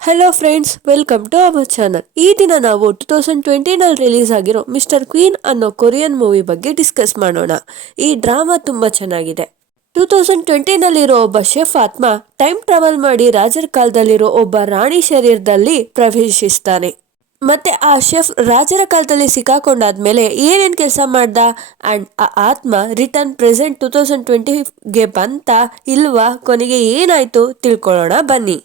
Hello friends welcome to our channel ಈ ದಿನ ನಾವು ಟೂ ತೌಸಂಡ್ ಟ್ವೆಂಟಿನಲ್ಲಿ ರಿಲೀಸ್ ಆಗಿರೋ ಮಿಸ್ಟರ್ ಕ್ವೀನ್ ಅನ್ನೋ ಕೊರಿಯನ್ ಮೂವಿ ಬಗ್ಗೆ ಡಿಸ್ಕಸ್ ಮಾಡೋಣ. ಈ ಡ್ರಾಮಾ ತುಂಬ ಚೆನ್ನಾಗಿದೆ. ಟೂ ತೌಸಂಡ್ ಟ್ವೆಂಟಿನಲ್ಲಿರೋ ಒಬ್ಬ ಶೆಫ್ ಆತ್ಮ ಟೈಮ್ ಟ್ರಾವೆಲ್ ಮಾಡಿ ರಾಜರ ಕಾಲದಲ್ಲಿರೋ ಒಬ್ಬ ರಾಣಿ ಶರೀರದಲ್ಲಿ ಪ್ರವೇಶಿಸ್ತಾನೆ. ಮತ್ತೆ ಆ ಶೆಫ್ ರಾಜರ ಕಾಲದಲ್ಲಿ ಸಿಕ್ಕಾಕೊಂಡಾದ್ಮೇಲೆ ಏನೇನು ಕೆಲಸ ಮಾಡ್ದ ಆ್ಯಂಡ್ ಆ ಆತ್ಮ ರಿಟರ್ನ್ ಪ್ರೆಸೆಂಟ್ ಟೂ ತೌಸಂಡ್ ಟ್ವೆಂಟಿಗೆ ಬಂತ ಇಲ್ವಾ ಕೊನೆಗೆ ಏನಾಯಿತು ತಿಳ್ಕೊಳ್ಳೋಣ ಬನ್ನಿ.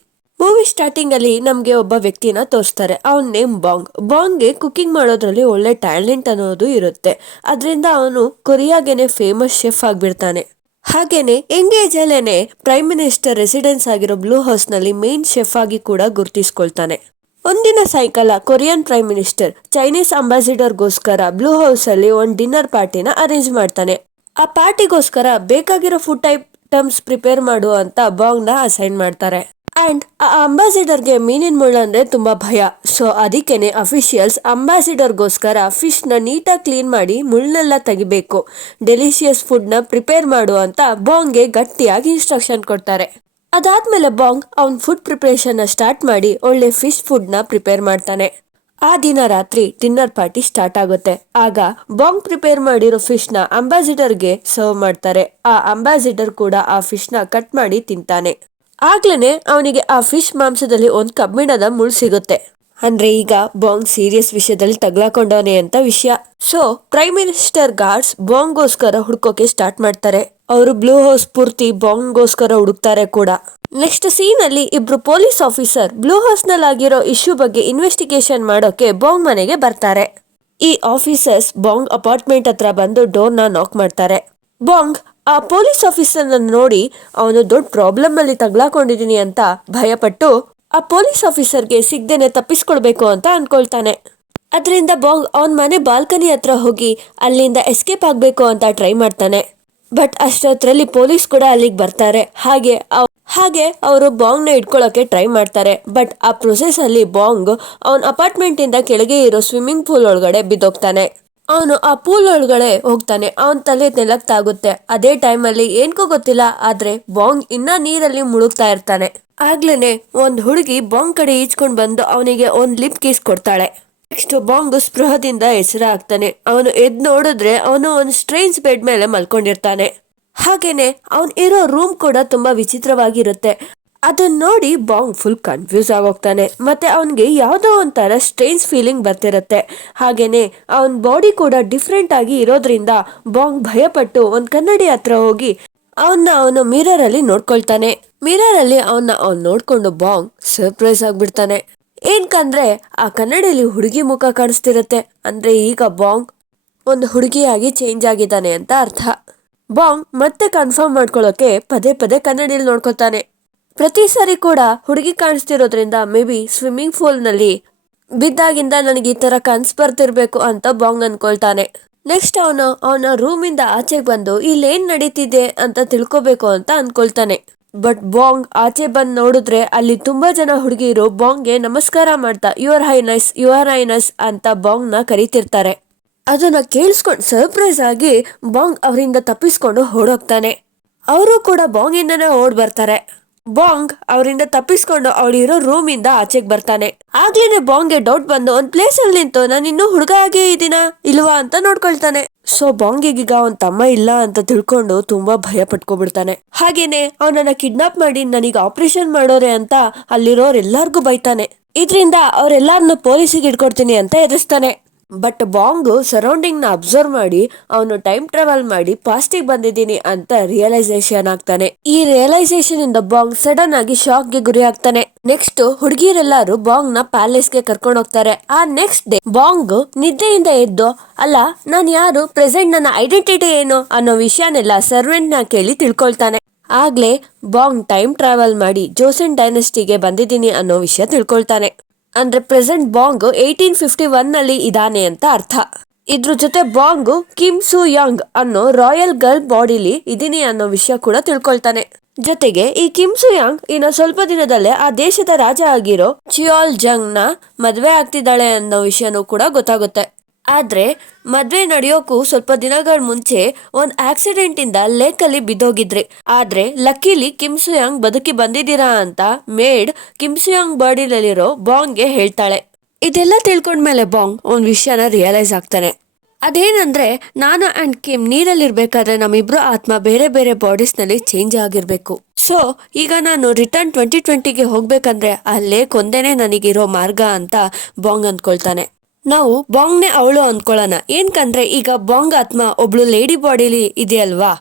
ಮೂವಿ ಸ್ಟಾರ್ಟಿಂಗ್ ಅಲ್ಲಿ ನಮ್ಗೆ ಒಬ್ಬ ವ್ಯಕ್ತಿನ ತೋರಿಸ್ತಾರೆ. ಅವನ ನೇಮ್ ಬಾಂಗ್ ಬಾಂಗ್ಗೆ ಕುಕಿಂಗ್ ಮಾಡೋದ್ರಲ್ಲಿ ಒಳ್ಳೆ ಟ್ಯಾಲೆಂಟ್ ಅನ್ನೋದು ಇರುತ್ತೆ. ಅದರಿಂದ ಅವನು ಕೊರಿಯಾಗೆನೆ ಫೇಮಸ್ ಶೆಫ್ ಆಗಿಬಿಡ್ತಾನೆ. ಹಾಗೇನೆ ಎಂಗೇಜ್ ಅಲ್ಲೇನೆ ಪ್ರೈಮ್ ಮಿನಿಸ್ಟರ್ ರೆಸಿಡೆನ್ಸ್ ಆಗಿರೋ ಬ್ಲೂ ಹೌಸ್ನಲ್ಲಿ ಮೇನ್ ಶೆಫ್ ಆಗಿ ಕೂಡ ಗುರ್ತಿಸ್ಕೊಳ್ತಾನೆ. ಒಂದಿನ ಸಾಯಂಕಾಲ ಕೊರಿಯನ್ ಪ್ರೈಮ್ ಮಿನಿಸ್ಟರ್ ಚೈನೀಸ್ ಅಂಬಾಸಿಡರ್ಗೋಸ್ಕರ ಬ್ಲೂ ಹೌಸ್ ಅಲ್ಲಿ ಒಂದು ಡಿನ್ನರ್ ಪಾರ್ಟಿನ ಅರೇಂಜ್ ಮಾಡ್ತಾನೆ. ಆ ಪಾರ್ಟಿಗೋಸ್ಕರ ಬೇಕಾಗಿರೋ ಫುಡ್ ಐಟಮ್ಸ್ ಪ್ರಿಪೇರ್ ಮಾಡು ಅಂತ ಬಾಂಗ್ನ ಅಸೈನ್ ಮಾಡ್ತಾರೆ. ಅಂಡ್ ಆ ಅಂಬಾಸಿಡರ್ಗೆ ಮೀನಿನ ಮುಳ್ಳು ಅಂದ್ರೆ ತುಂಬಾ ಭಯ. ಸೊ ಅದಕ್ಕೇನೆ ಅಫಿಷಿಯಲ್ಸ್ ಅಂಬಾಸಿಡರ್ಗೋಸ್ಕರ ಫಿಶ್ನ ನೀಟಾಗಿ ಕ್ಲೀನ್ ಮಾಡಿ ಮುಳ್ಳೆಲ್ಲ ತೆಗಿಬೇಕು. ಡೆಲಿಷಿಯಸ್ ಫುಡ್ನ ಪ್ರಿಪೇರ್ ಮಾಡು ಅಂತ ಬಾಂಗ್ಗೆ ಗಟ್ಟಿಯಾಗಿ ಇನ್ಸ್ಟ್ರಕ್ಷನ್ ಕೊಡ್ತಾರೆ. ಅದಾದ್ಮೇಲೆ ಬಾಂಗ್ ಅವ್ನ ಫುಡ್ ಪ್ರಿಪ್ರೇಷನ್ನ ಸ್ಟಾರ್ಟ್ ಮಾಡಿ ಒಳ್ಳೆ ಫಿಶ್ ಫುಡ್ನ ಪ್ರಿಪೇರ್ ಮಾಡ್ತಾನೆ. ಆ ದಿನ ರಾತ್ರಿ ಡಿನ್ನರ್ ಪಾರ್ಟಿ ಸ್ಟಾರ್ಟ್ ಆಗುತ್ತೆ. ಆಗ ಬಾಂಗ್ ಪ್ರಿಪೇರ್ ಮಾಡಿರೋ ಫಿಶ್ನ ಅಂಬಾಸಿಡರ್ಗೆ ಸರ್ವ್ ಮಾಡ್ತಾರೆ. ಆ ಅಂಬಾಸಿಡರ್ ಕೂಡ ಆ ಫಿಶ್ನ ಕಟ್ ಮಾಡಿ ತಿಂತಾನೆ. ಆಗ್ಲೇನೆ ಅವನಿಗೆ ಆ ಫಿಶ್ ಮಾಂಸದಲ್ಲಿ ಒಂದ್ ಕಬ್ಬಿಣದ ಮುಳ್ ಸಿಗುತ್ತೆ. ಅಂದ್ರೆ ಈಗ ಬಾಂಗ್ ಸೀರಿಯಸ್ ವಿಷಯದಲ್ಲಿ ತಗ್ಲಾಕೊಂಡವನೆ ಅಂತ ವಿಷಯ. ಸೊ ಪ್ರೈಮ್ ಮಿನಿಸ್ಟರ್ ಗಾರ್ಡ್ಸ್ ಬಾಂಗ್ಗೋಸ್ಕರ ಹುಡ್ಕೋಕೆ ಸ್ಟಾರ್ಟ್ ಮಾಡ್ತಾರೆ. ಅವರು ಬ್ಲೂ ಹೌಸ್ ಪೂರ್ತಿ ಬಾಂಗ್ಗೋಸ್ಕರ ಹುಡುಕ್ತಾರೆ ಕೂಡ. ನೆಕ್ಸ್ಟ್ ಸೀನ್ ಅಲ್ಲಿ ಇಬ್ರು ಪೊಲೀಸ್ ಆಫೀಸರ್ ಬ್ಲೂ ಹೌಸ್ನಲ್ಲಿ ಆಗಿರೋ ಇಶ್ಯೂ ಬಗ್ಗೆ ಇನ್ವೆಸ್ಟಿಗೇಷನ್ ಮಾಡೋಕೆ ಬಾಂಗ್ ಮನೆಗೆ ಬರ್ತಾರೆ. ಈ ಆಫೀಸರ್ಸ್ ಬಾಂಗ್ ಅಪಾರ್ಟ್ಮೆಂಟ್ ಹತ್ರ ಬಂದು ಡೋರ್ನ ನಾಕ್ ಮಾಡ್ತಾರೆ. ಬಾಂಗ್ ಆ ಪೊಲೀಸ್ ಆಫೀಸರ್ ನೋಡಿ ಅವನು ದೊಡ್ಡ ಪ್ರಾಬ್ಲಮ್ ಅಲ್ಲಿ ತಗ್ಲಾಕೊಂಡಿದ್ದೀನಿ ಅಂತ ಭಯಪಟ್ಟು ಆ ಪೊಲೀಸ್ ಆಫೀಸರ್ಗೆ ಸಿಗ್ದೇನೆ ತಪ್ಪಿಸ್ಕೊಳ್ಬೇಕು ಅಂತ ಅನ್ಕೊಳ್ತಾನೆ. ಅದರಿಂದ ಬಾಂಗ್ ಅವನ್ ಮನೆ ಬಾಲ್ಕನಿ ಹತ್ರ ಹೋಗಿ ಅಲ್ಲಿಂದ ಎಸ್ಕೇಪ್ ಆಗಬೇಕು ಅಂತ ಟ್ರೈ ಮಾಡ್ತಾನೆ. ಬಟ್ ಅಷ್ಟೊತ್ತರಲ್ಲಿ ಪೊಲೀಸ್ ಕೂಡ ಅಲ್ಲಿಗೆ ಬರ್ತಾರೆ. ಹಾಗೆ ಹಾಗೆ ಅವರು ಬಾಂಗ್ನ ಇಟ್ಕೊಳ್ಳೋಕೆ ಟ್ರೈ ಮಾಡ್ತಾರೆ. ಬಟ್ ಆ ಪ್ರೊಸೆಸ್ ಅಲ್ಲಿ ಬಾಂಗ್ ಅವನ ಅಪಾರ್ಟ್ಮೆಂಟ್ ಇಂದ ಕೆಳಗೆ ಇರೋ ಸ್ವಿಮ್ಮಿಂಗ್ ಪೂಲ್ ಒಳಗಡೆ ಬಿದ್ದೋಗ್ತಾನೆ. ಅವನು ಆ ಪೂಲ್ ಒಳಗಡೆ ಹೋಗ್ತಾನೆ. ಅವನ್ ತಲೆ ನೆಲಕ್ ತಾಗುತ್ತೆ ಅದೇ ಟೈಮ್ ಅಲ್ಲಿ ಏನ್ಕೋ ಗೊತ್ತಿಲ್ಲ, ಆದ್ರೆ ಬಾಂಗ್ ಇನ್ನ ನೀರಲ್ಲಿ ಮುಳುಗ್ತಾ ಇರ್ತಾನೆ. ಆಗ್ಲೇನೆ ಒಂದ್ ಹುಡುಗಿ ಬಾಂಗ್ ಕಡೆ ಈಚ್ಕೊಂಡ್ ಬಂದು ಅವನಿಗೆ ಒಂದ್ ಲಿಪ್ ಕೀಸ್ ಕೊಡ್ತಾಳೆ. ನೆಕ್ಸ್ಟ್ ಬಾಂಗ್ ಸ್ಪೃಹದಿಂದ ಆಗ್ತಾನೆ ಅವನು ಎದ್ ನೋಡಿದ್ರೆ ಅವನು ಒಂದು ಸ್ಟ್ರೈನ್ಸ್ ಬೆಡ್ ಮೇಲೆ ಮಲ್ಕೊಂಡಿರ್ತಾನೆ. ಹಾಗೇನೆ ಅವನ್ ಇರೋ ರೂಮ್ ಕೂಡ ತುಂಬಾ ವಿಚಿತ್ರವಾಗಿರುತ್ತೆ. ಅದನ್ನ ನೋಡಿ ಬಾಂಗ್ ಫುಲ್ ಕನ್ಫ್ಯೂಸ್ ಆಗೋಗ್ತಾನೆ. ಮತ್ತೆ ಅವನಿಗೆ ಯಾವುದೋ ಒಂಥರ ಸ್ಟ್ರೇಂಜ್ ಫೀಲಿಂಗ್ ಬರ್ತಿರತ್ತೆ. ಹಾಗೇನೆ ಅವನ ಬಾಡಿ ಕೂಡ ಡಿಫ್ರೆಂಟ್ ಆಗಿ ಇರೋದ್ರಿಂದ ಬಾಂಗ್ ಭಯಪಟ್ಟು ಒಂದು ಕನ್ನಡಿ ಹತ್ರ ಹೋಗಿ ಅವನ್ನ ಅವನ ಮಿರರ್ ಅಲ್ಲಿ ನೋಡ್ಕೊಳ್ತಾನೆ. ಮಿರರ್ ಅಲ್ಲಿ ಅವನ್ನ ಅವ್ನು ನೋಡ್ಕೊಂಡು ಬಾಂಗ್ ಸರ್ಪ್ರೈಸ್ ಆಗ್ಬಿಡ್ತಾನೆ. ಏನ್ಕಂದ್ರೆ ಆ ಕನ್ನಡಿಯಲ್ಲಿ ಹುಡುಗಿ ಮುಖ ಕಾಣಿಸ್ತಿರತ್ತೆ. ಅಂದ್ರೆ ಈಗ ಬಾಂಗ್ ಒಂದು ಹುಡುಗಿಯಾಗಿ ಚೇಂಜ್ ಆಗಿದ್ದಾನೆ ಅಂತ ಅರ್ಥ. ಬಾಂಗ್ ಮತ್ತೆ ಕನ್ಫರ್ಮ್ ಮಾಡ್ಕೊಳ್ಳೋಕೆ ಪದೇ ಪದೇ ಕನ್ನಡಿಯಲ್ಲಿ ನೋಡ್ಕೊತಾನೆ ಪ್ರತಿ ಸಾರಿ ಕೂಡ ಹುಡುಗಿ ಕಾಣಿಸ್ತಿರೋದ್ರಿಂದ ಮೇ ಬಿ ಸ್ವಿಮ್ಮಿಂಗ್ ಪೂಲ್ನಲ್ಲಿ ಬಿದ್ದಾಗಿಂದ ನನಗೆ ಈ ಥರ ಕನ್ಸ್ ಬರ್ತಿರ್ಬೇಕು ಅಂತ ಬಾಂಗ್ ಅನ್ಕೊಳ್ತಾನೆ. ನೆಕ್ಸ್ಟ್ ಅವನು, ಅವನ ರೂಮಿಂದ ಆಚೆಗೆ ಬಂದು ಇಲ್ಲೇನ್ ನಡೀತಿದೆ ಅಂತ ತಿಳ್ಕೊಬೇಕು ಅಂತ ಅನ್ಕೊಳ್ತಾನೆ. ಬಟ್ ಬಾಂಗ್ ಆಚೆ ಬಂದು ನೋಡಿದ್ರೆ ಅಲ್ಲಿ ತುಂಬಾ ಜನ ಹುಡುಗಿಯರು ಬಾಂಗ್ಗೆ ನಮಸ್ಕಾರ ಮಾಡ್ತಾ ಯುವರ್ ಹೈನಸ್ ಯುವರ್ ಹೈನಸ್ ಅಂತ ಬಾಂಗ್ನ ಕರಿತಿರ್ತಾರೆ. ಅದನ್ನ ಕೇಳಿಸ್ಕೊಂಡು ಸರ್ಪ್ರೈಸ್ ಆಗಿ ಬಾಂಗ್ ಅವರಿಂದ ತಪ್ಪಿಸ್ಕೊಂಡು ಓಡೋಗ್ತಾನೆ. ಅವರು ಕೂಡ ಬಾಂಗಿಂದನೇ ಓಡ್ ಬರ್ತಾರೆ. ಬಾಂಗ್ ಅವರಿಂದ ತಪ್ಪಿಸ್ಕೊಂಡು ಅವಳಿರೋ ರೂಮ್ ಇಂದ ಆಚೆಗೆ ಬರ್ತಾನೆ. ಆಗ್ಲೇನೆ ಬಾಂಗ್ಗೆ ಡೌಟ್ ಬಂದು ಒಂದ್ ಪ್ಲೇಸ್ ಅಲ್ಲಿ ನಿಂತು, ನಾನು ಇನ್ನೂ ಹುಡುಗ ಆಗೇ ಇದೀನಾ ಇಲ್ವಾ? ಅಂತ ನೋಡ್ಕೊಳ್ತಾನೆ. ಸೊ ಬಾಂಗಿಗೀಗ ಅವನ್ ತಮ್ಮ ಇಲ್ಲ ಅಂತ ತಿಳ್ಕೊಂಡು ತುಂಬಾ ಭಯ ಪಟ್ಕೊಬಿಡ್ತಾನೆ. ಹಾಗೇನೆ ಅವನನ್ನ ಕಿಡ್ನಾಪ್ ಮಾಡಿ ನನಗೆ ಆಪರೇಷನ್ ಮಾಡೋರೆ ಅಂತ ಅಲ್ಲಿರೋರೆಲ್ಲಾರ್ಗೂ ಬೈತಾನೆ. ಇದ್ರಿಂದ ಅವ್ರೆಲ್ಲಾರನ್ನು ಪೊಲೀಸಿಗೆ ಇಟ್ಕೊಡ್ತೀನಿ ಅಂತ ಎದುರಿಸ್ತಾನೆ. ಬಟ್ ಬಾಂಗ್ ಸರೌಂಡಿಂಗ್ನ ಅಬ್ಸರ್ವ್ ಮಾಡಿ, ಅವನು ಟೈಮ್ ಟ್ರಾವೆಲ್ ಮಾಡಿ ಪಾಸ್ಟಿಗೆ ಬಂದಿದ್ದೀನಿ ಅಂತ ರಿಯಲೈಸೇಷನ್ ಆಗ್ತಾನೆ. ಈ ರಿಯಲೈಸೇಷನ್ ಇಂದ ಬಾಂಗ್ ಸಡನ್ ಆಗಿ ಶಾಕ್ಗೆ ಗುರಿ ಆಗ್ತಾನೆ. ನೆಕ್ಸ್ಟ್ ಹುಡುಗಿರೆಲ್ಲರೂ ಬಾಂಗ್ನ ಪ್ಯಾಲೇಸ್ಗೆ ಕರ್ಕೊಂಡು ಹೋಗ್ತಾರೆ. ಆ ನೆಕ್ಸ್ಟ್ ಡೇ ಬಾಂಗ್ ನಿದ್ದೆಯಿಂದ ಎದ್ದು, ಅಲ್ಲ, ನಾನ್ ಯಾರು? ಪ್ರೆಸೆಂಟ್ ನನ್ನ ಐಡೆಂಟಿಟಿ ಏನು? ಅನ್ನೋ ವಿಷಯನೆಲ್ಲ ಸರ್ವೆಂಟ್ನ ಕೇಳಿ ತಿಳ್ಕೊಳ್ತಾನೆ. ಆಗ್ಲೇ ಬಾಂಗ್ ಟೈಮ್ ಟ್ರಾವೆಲ್ ಮಾಡಿ ಜೋಸೆನ್ ಡೈನೆಸ್ಟಿಗೆ ಬಂದಿದ್ದೀನಿ ಅನ್ನೋ ವಿಷಯ ತಿಳ್ಕೊಳ್ತಾನೆ. ಅಂದ್ರೆ ಪ್ರೆಸೆಂಟ್ ಬಾಂಗ್ ಏಯ್ಟೀನ್ ಫಿಫ್ಟಿ ಒನ್ನಲ್ಲಿ ಇದಾನೆ ಅಂತ ಅರ್ಥ. ಇದ್ರ ಜೊತೆ ಬಾಂಗ್ ಕಿಮ್ ಸು ಯಾಂಗ್ ಅನ್ನೋ ರಾಯಲ್ ಗರ್ಲ್ ಬಾಡಿಲಿ ಇದೀನಿ ಅನ್ನೋ ವಿಷಯ ಕೂಡ ತಿಳ್ಕೊಳ್ತಾನೆ. ಜೊತೆಗೆ ಈ ಕಿಮ್ ಸು ಯಾಂಗ್ ಇನ್ನು ಸ್ವಲ್ಪ ದಿನದಲ್ಲೇ ಆ ದೇಶದ ರಾಜ ಆಗಿರೋ ಚಿಯಾಲ್ ಜಂಗ್ನ ಮದ್ವೆ ಆಗ್ತಿದ್ದಾಳೆ ಅನ್ನೋ ವಿಷಯನೂ ಕೂಡ ಗೊತ್ತಾಗುತ್ತೆ. ಆದ್ರೆ ಮದ್ವೆ ನಡೆಯೋಕು ಸ್ವಲ್ಪ ದಿನಗಳ ಮುಂಚೆ ಒಂದು ಆಕ್ಸಿಡೆಂಟ್ ಇಂದ ಲೇಕ್ ಅಲ್ಲಿ ಬಿದ್ದೋಗಿದ್ರಿ. ಆದರೆ ಲಕ್ಕಿಲಿ ಕಿಮ್ ಸುಯಾಂಗ್ ಬದುಕಿ ಬಂದಿದ್ದೀರಾ ಅಂತ ಮೇಡ್ ಕಿಮ್ ಸುಯಾಂಗ್ ಬಾಡಿನಲ್ಲಿರೋ ಬಾಂಗ್ಗೆ ಹೇಳ್ತಾಳೆ. ಇದೆಲ್ಲ ತಿಳ್ಕೊಂಡ್ಮೇಲೆ ಬಾಂಗ್ ಒಂದು ವಿಷಯನ ರಿಯಲೈಸ್ ಆಗ್ತಾನೆ. ಅದೇನಂದ್ರೆ ನಾನು ಅಂಡ್ ಕಿಮ್ ನೀರಲ್ಲಿರ್ಬೇಕಾದ್ರೆ ನಮ್ಮಿಬ್ರು ಆತ್ಮ ಬೇರೆ ಬೇರೆ ಬಾಡೀಸ್ನಲ್ಲಿ ಚೇಂಜ್ ಆಗಿರಬೇಕು. ಸೊ ಈಗ ನಾನು ರಿಟರ್ನ್ ಟ್ವೆಂಟಿ ಟ್ವೆಂಟಿಗೆ ಹೋಗ್ಬೇಕಂದ್ರೆ ಆ ಲೇಕ್ ಒಂದೇನೆ ನನಗಿರೋ ಮಾರ್ಗ ಅಂತ ಬಾಂಗ್ ಅಂದ್ಕೊಳ್ತಾನೆ. ನಾವು ಬಾಂಗ್ನೆ ಅವಳು ಅಂದ್ಕೊಳ್ಳೋಣ. ಏನ್ಕಂದ್ರೆ ಈಗ ಬಾಂಗ್ ಆತ್ಮ ಒಬ್ಳು ಲೇಡಿ ಬಾಡಿಲಿ ಇದೆಯಲ್ವಾ?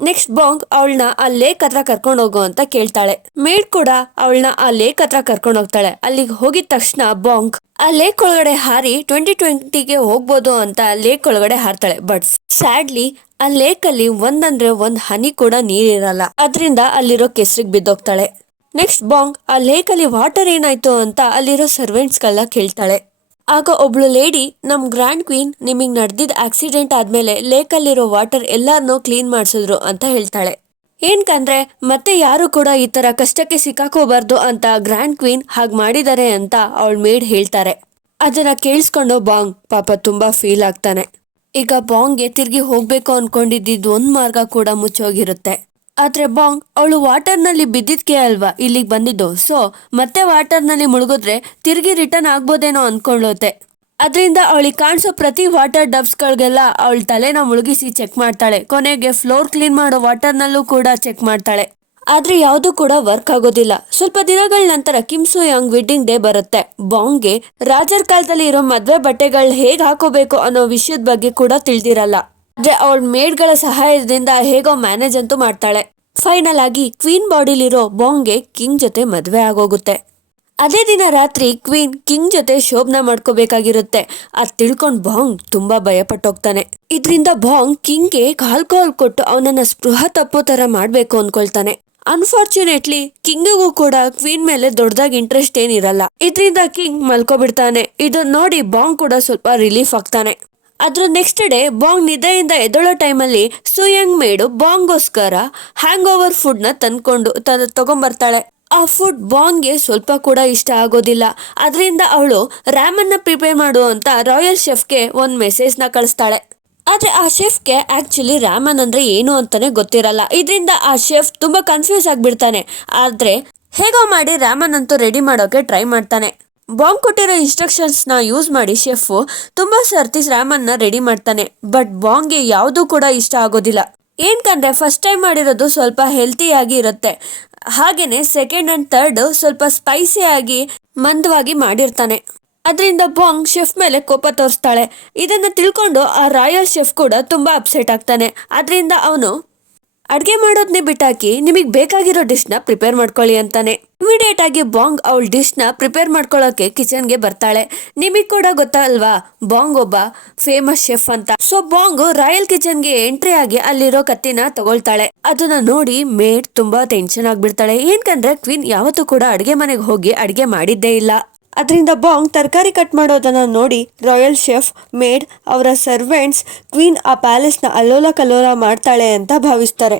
ನೆಕ್ಸ್ಟ್ ಬಾಂಗ್ ಅವಳನ್ನ ಆ ಲೇಕ್ ಹತ್ರ ಕರ್ಕೊಂಡು ಹೋಗು ಅಂತ ಕೇಳ್ತಾಳೆ. ಮೇಡ್ ಕೂಡ ಅವಳನ್ನ ಆ ಲೇಕ್ ಹತ್ರ ಕರ್ಕೊಂಡು ಹೋಗ್ತಾಳೆ. ಅಲ್ಲಿಗೆ ಹೋಗಿದ ತಕ್ಷಣ ಬಾಂಗ್ ಆ ಲೇಕ್ ಒಳಗಡೆ ಹಾರಿ ಟ್ವೆಂಟಿ ಟ್ವೆಂಟಿಗೆ ಹೋಗ್ಬೋದು ಅಂತ ಲೇಕ್ ಒಳಗಡೆ ಹಾರ್ತಾಳೆ. ಬಟ್ ಸ್ಯಾಡ್ಲಿ ಆ ಲೇಕ್ ಅಲ್ಲಿ ಒಂದಂದ್ರೆ ಒಂದ್ ಹನಿ ಕೂಡ ನೀರಿರಲ್ಲ. ಅದರಿಂದ ಅಲ್ಲಿರೋ ಕೆಸರಿಗೆ ಬಿದ್ದೋಗ್ತಾಳೆ. ನೆಕ್ಸ್ಟ್ ಬಾಂಗ್ ಆ ಲೇಕ್ ಅಲ್ಲಿ ವಾಟರ್ ಏನಾಯ್ತು ಅಂತ ಅಲ್ಲಿರೋ ಸರ್ವೆಂಟ್ಸ್ ಗಳನ್ನ ಕೇಳ್ತಾಳೆ. ಆಗ ಒಬ್ಳು ಲೇಡಿ, ನಮ್ ಗ್ರ್ಯಾಂಡ್ ಕ್ವೀನ್ ನಿಮಗ್ ನಡೆದಿದ್ದ ಆಕ್ಸಿಡೆಂಟ್ ಆದ್ಮೇಲೆ ಲೇಕಲ್ಲಿರೋ ವಾಟರ್ ಎಲ್ಲಾರ್ನೂ ಕ್ಲೀನ್ ಮಾಡಿಸಿದ್ರು ಅಂತ ಹೇಳ್ತಾಳೆ. ಏನ್ಕಂದ್ರೆ ಮತ್ತೆ ಯಾರು ಕೂಡ ಈ ತರ ಕಷ್ಟಕ್ಕೆ ಸಿಕ್ಕಾಕೋಬಾರ್ದು ಅಂತ ಗ್ರ್ಯಾಂಡ್ ಕ್ವೀನ್ ಹಾಗ್ ಮಾಡಿದ್ದಾರೆ ಅಂತ ಅವಳ ಮೇಡ್ ಹೇಳ್ತಾರೆ. ಅದನ್ನ ಕೇಳಿಸ್ಕೊಂಡು ಬಾಂಗ್ ಪಾಪ ತುಂಬಾ ಫೀಲ್ ಆಗ್ತಾನೆ. ಈಗ ಬಾಂಗ್ಗೆ ತಿರ್ಗಿ ಹೋಗ್ಬೇಕು ಅನ್ಕೊಂಡಿದ್ದಿದ್ದು ಒಂದ್ ಮಾರ್ಗ ಕೂಡ ಮುಚ್ಚೋಗಿರುತ್ತೆ. ಆದ್ರೆ ಬಾಂಗ್, ಅವಳು ವಾಟರ್ನಲ್ಲಿ ಬಿದ್ದಿದ್ಕೆ ಅಲ್ವಾ? ಇಲ್ಲಿಗೆ ಬಂದಿದ್ದು. ಸೊ, ಮತ್ತೆ ವಾಟರ್ನಲ್ಲಿ ಮುಳುಗಿದ್ರೆ ತಿರುಗಿ ರಿಟರ್ನ್ ಆಗ್ಬೋದೇನೋ ಅನ್ಕೊಳ್ಳುತ್ತೆ. ಅದರಿಂದ ಅವಳಿಗೆ ಕಾಣಿಸೋ ಪ್ರತಿ ವಾಟರ್ ಡಬ್ಸ್ಗಳಿಗೆಲ್ಲ ಅವಳ ತಲೆನ ಮುಳುಗಿಸಿ ಚೆಕ್ ಮಾಡ್ತಾಳೆ. ಕೊನೆಗೆ ಫ್ಲೋರ್ ಕ್ಲೀನ್ ಮಾಡೋ ವಾಟರ್ ನಲ್ಲೂ ಕೂಡ ಚೆಕ್ ಮಾಡ್ತಾಳೆ. ಆದ್ರೆ ಯಾವುದು ಕೂಡ ವರ್ಕ್ ಆಗೋದಿಲ್ಲ. ಸ್ವಲ್ಪ ದಿನಗಳ ನಂತರ ಕಿಮ್ಸು ಯಂಗ್ ವೆಡ್ಡಿಂಗ್ ಡೇ ಬರುತ್ತೆ. ಬಾಂಗ್ಗೆ ರಾಜರ್ ಕಾಲದಲ್ಲಿ ಇರೋ ಮದ್ವೆ ಬಟ್ಟೆಗಳು ಹೇಗ್ ಹಾಕೋಬೇಕು ಅನ್ನೋ ವಿಷಯದ ಬಗ್ಗೆ ಕೂಡ ತಿಳಿದಿರಲ್ಲ. ಆದ್ರೆ ಅವಳ ಮೇಡ್ಗಳ ಸಹಾಯದಿಂದ ಹೇಗೋ ಮ್ಯಾನೇಜ್ ಅಂತೂ ಮಾಡ್ತಾಳೆ. ಫೈನಲ್ ಆಗಿ ಕ್ವೀನ್ ಬಾಡಿಲಿರೋ ಬಾಂಗ್ಗೆ ಕಿಂಗ್ ಜೊತೆ ಮದುವೆ ಆಗೋಗುತ್ತೆ. ಅದೇ ದಿನ ರಾತ್ರಿ ಕ್ವೀನ್ ಕಿಂಗ್ ಜೊತೆ ಶೋಭನ ಮಾಡ್ಕೋಬೇಕಾಗಿರುತ್ತೆ. ಅದ್ ತಿಳ್ಕೊಂಡ್ ಬಾಂಗ್ ತುಂಬಾ ಭಯಪಟ್ಟೋಗ್ತಾನೆ. ಇದ್ರಿಂದ ಬಾಂಗ್ ಕಿಂಗ್ಗೆ ಆಲ್ಕೋಹಾಲ್ ಕೊಟ್ಟು ಅವನನ್ನ ಸ್ಪೃಹ ತಪ್ಪೋ ತರ ಮಾಡ್ಬೇಕು ಅನ್ಕೊಳ್ತಾನೆ. ಅನ್ಫಾರ್ಚುನೇಟ್ಲಿ ಕಿಂಗ್ಗೂ ಕೂಡ ಕ್ವೀನ್ ಮೇಲೆ ದೊಡ್ಡದಾಗಿ ಇಂಟ್ರೆಸ್ಟ್ ಏನಿರಲ್ಲ. ಇದರಿಂದ ಕಿಂಗ್ ಮಲ್ಕೊಬಿಡ್ತಾನೆ. ಇದನ್ನ ನೋಡಿ ಬಾಂಗ್ ಕೂಡ ಸ್ವಲ್ಪ ರಿಲೀಫ್ ಆಗ್ತಾನೆ. ಅದ್ರ ನೆಕ್ಸ್ಟ್ ಡೇ ಬಾಂಗ್ ನಿದ್ದೆಯಿಂದ ಎದ್ದೊಳೋ ಟೈಮಲ್ಲಿ ಸುಯಂಗ್ ಮೇಡು ಬಾಂಗ್ಗೋಸ್ಕರ ಹ್ಯಾಂಗ್ ಓವರ್ ಫುಡ್ನ ತಂದ್ಕೊಂಡು ತ, ತಗೊಂಬರ್ತಾಳೆ. ಆ ಫುಡ್ ಬಾಂಗ್ಗೆ ಸ್ವಲ್ಪ ಕೂಡ ಇಷ್ಟ ಆಗೋದಿಲ್ಲ. ಅದರಿಂದ ಅವಳು ರ್ಯಾಮನ್ನ ಪ್ರಿಪೇರ್ ಮಾಡು ಅಂತ ರಾಯಲ್ ಶೆಫ್ಗೆ ಒಂದು ಮೆಸೇಜ್ನ ಕಳಿಸ್ತಾಳೆ. ಆದ್ರೆ ಆ ಶೆಫ್ಗೆ ಆಕ್ಚುಲಿ ರಾಮನ್ ಅಂದ್ರೆ ಏನು ಅಂತಲೇ ಗೊತ್ತಿರಲ್ಲ. ಇದರಿಂದ ಆ ಶೆಫ್ ತುಂಬಾ ಕನ್ಫ್ಯೂಸ್ ಆಗಿಬಿಡ್ತಾನೆ. ಆದ್ರೆ ಹೇಗೋ ಮಾಡಿ ರಾಮನ್ ಅಂತೂ ರೆಡಿ ಮಾಡೋಕೆ ಟ್ರೈ ಮಾಡ್ತಾನೆ. ಬಾಂಬ್ ಕೊಟ್ಟಿರೋ ಇನ್ಸ್ಟ್ರಕ್ಷನ್ಸ್ನ ಯೂಸ್ ಮಾಡಿ ಶೆಫ್ ತುಂಬಾ ಸರ್ತಿ ರಾಮನ್ನ ರೆಡಿ ಮಾಡ್ತಾನೆ ಬಟ್ ಬಾಂಗ್ಗೆ ಯಾವುದೂ ಕೂಡ ಇಷ್ಟ ಆಗೋದಿಲ್ಲ. ಏನ್ಕಂದ್ರೆ ಫಸ್ಟ್ ಟೈಮ್ ಮಾಡಿರೋದು ಸ್ವಲ್ಪ ಹೆಲ್ತಿಯಾಗಿ ಇರುತ್ತೆ. ಹಾಗೇನೆ ಸೆಕೆಂಡ್ ಅಂಡ್ ಥರ್ಡ್ ಸ್ವಲ್ಪ ಸ್ಪೈಸಿ ಆಗಿ ಮಂದವಾಗಿ ಮಾಡಿರ್ತಾನೆ. ಅದರಿಂದ ಬಾಂಗ್ ಶೆಫ್ ಮೇಲೆ ಕೋಪ ತೋರಿಸ್ತಾಳೆ. ಇದನ್ನ ತಿಳ್ಕೊಂಡು ಆ ರಾಯಲ್ ಶೆಫ್ ಕೂಡ ತುಂಬಾ ಅಪ್ಸೆಟ್ ಆಗ್ತಾನೆ. ಅದರಿಂದ ಅವನು ಅಡ್ಗೆ ಮಾಡೋದ್ನೇ ಬಿಟ್ಟಾಕಿ ನಿಮಗೆ ಬೇಕಾಗಿರೋ ಡಿಶ್ನ ಪ್ರಿಪೇರ್ ಮಾಡ್ಕೊಳ್ಳಿ ಅಂತಾನೆ. ಇಮಿಡಿಯೇಟ್ ಆಗಿ ಬಾಂಗ್ ಅವಳ ನ ಪ್ರಿಪೇರ್ ಮಾಡ್ಕೊಳ್ಳೋಕೆ ಕಿಚನ್ಗೆ ಬರ್ತಾಳೆ. ನಿಮಗೆ ಕೂಡ ಗೊತ್ತಲ್ವಾ ಬಾಂಗ್ ಒಬ್ಬ ಫೇಮಸ್ ಶೆಫ್ ಅಂತ. ಸೊ ಬಾಂಗ್ ರಾಯಲ್ ಕಿಚನ್ಗೆ ಎಂಟ್ರಿ ಆಗಿ ಅಲ್ಲಿರೋ ಕತ್ತಿನ ತಗೊಳ್ತಾಳೆ. ಅದನ್ನ ನೋಡಿ ಮೇಡ್ ತುಂಬಾ ಟೆನ್ಷನ್ ಆಗ್ಬಿಡ್ತಾಳೆ. ಏನ್ಕಂದ್ರೆ ಕ್ವೀನ್ ಯಾವತ್ತೂ ಕೂಡ ಅಡ್ಗೆ ಮನೆಗೆ ಹೋಗಿ ಅಡ್ಗೆ ಮಾಡಿದ್ದೇ ಇಲ್ಲ. ಅದರಿಂದ ಬಾಂಗ್ ತರಕಾರಿ ಕಟ್ ಮಾಡೋದನ್ನು ನೋಡಿ ರಾಯಲ್ ಶೆಫ್, ಮೇಡ್ ಅವರ ಸರ್ವೆಂಟ್ಸ್ ಕ್ವೀನ್ ಆ ಪ್ಯಾಲೇಸ್ನ ಅಲ್ಲೋಲ ಕಲ್ಲೋಲ ಮಾಡ್ತಾಳೆ ಅಂತ ಭಾವಿಸ್ತಾರೆ.